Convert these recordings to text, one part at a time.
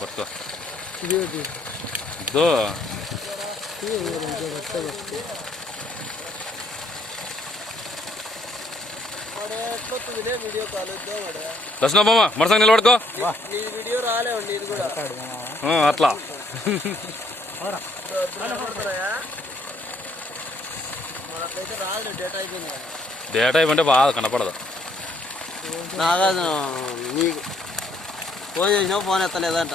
పట్టుకో ఇదో దర్శనం బామ్మ మరసంగా నిలబడుకో అట్లా డేటా అయిపోయింటే బాగా కనపడదు. నాగాదు నీకు ఫోన్ చేసినావు ఫోన్ ఎత్తలేదంట.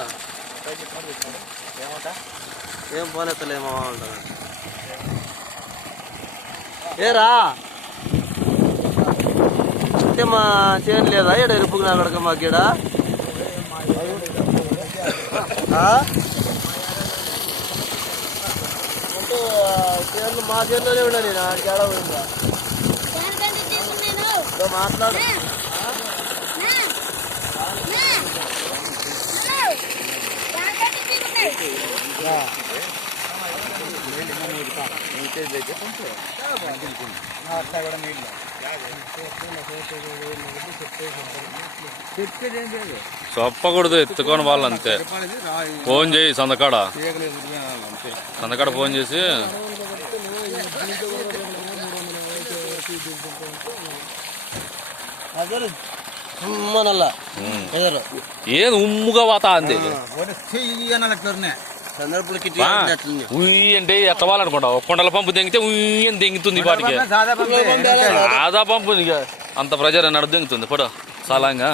ఏం ఫోన్ ఎత్తలేమో అంటారు. ఏరా అంటే మా చేను లేదా ఇక్కడ ఎరుపుకు నాగడక మాకీడ అంటే చేను మా చేనులోనే ఉన్నా నేను ఆడికి ఏడా పోయిందా మాట్లాడు. చెప్పకూడదు, ఎత్తుకొని వాళ్ళు అంతే. ఫోన్ చేయి సందకాడ ఫోన్ చేసి ఏది ఉమ్ముగా పోతా అంతే. ఉయ్యి అంటే ఎట్లా వాళ్ళనుకుంటావు? కొండల పంపు తెంగితే ఉయ్యి అని తెంగుతుంది వాటికి. సాదా పంపు అంత ప్రజలు నడు తెంగుతుంది పడు సలంగా.